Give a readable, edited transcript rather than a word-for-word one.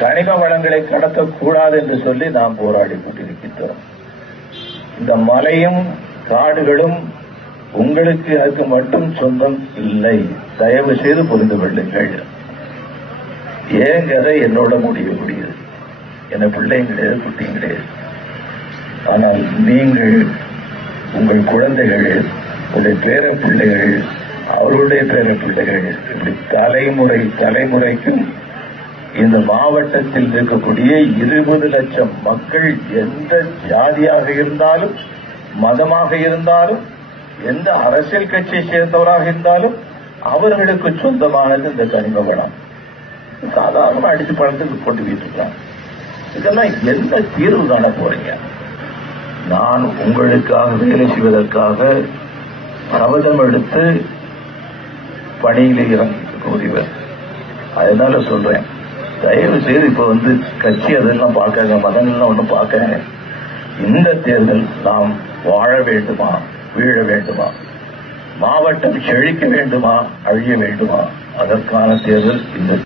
கனிம வளங்களை கடத்தக்கூடாது என்று சொல்லி நாம் போராடி கொண்டிருக்கின்றோம். இந்த மலையும் காடுகளும் உங்களுக்கு அதுக்கு மட்டும் சொந்தம் இல்லை. தயவு செய்து புரிந்து கொள்ளுங்கள். ஏங்கதை என்னோட முடியக்கூடியது. என்ன பிள்ளைங்க கிடையாது, குட்டியும் கிடையாது. ஆனால் நீங்கள், உங்கள் குழந்தைகள், உங்களுடைய பேர பிள்ளைகள், அவருடைய பேர பிள்ளைகள், இப்படி தலைமுறைக்கும் இந்த மாவட்டத்தில் இருக்கக்கூடிய 20 லட்சம் மக்கள் எந்த ஜாதியாக இருந்தாலும், மதமாக இருந்தாலும், எந்த அரசியல் கட்சியை சேர்ந்தவராக இருந்தாலும் அவர்களுக்கு சொந்தமானது இந்த கனிம வளம். சாதாரணமா அடித்து பழத்துக்கு போட்டு வீட்டுக்கலாம். இதெல்லாம் என்ன தீர்வு காண போறீங்க? நான் உங்களுக்காக வேலை செய்வதற்காக சபதம் எடுத்து பணியிலே இறங்கக்கூடியவர். அதனால சொல்றேன், தயவு செய்து இப்ப கட்சி அதெல்லாம் பார்க்காங்க, மதங்கள்லாம் ஒன்றும் பார்க்காங்க. இந்த தேர்தல் நாம் வாழ வேண்டுமா, வீழ வேண்டுமா, மாவட்டம் செழிக்க வேண்டுமா, அழிய வேண்டுமா, அதற்கான தேர்தல் இந்த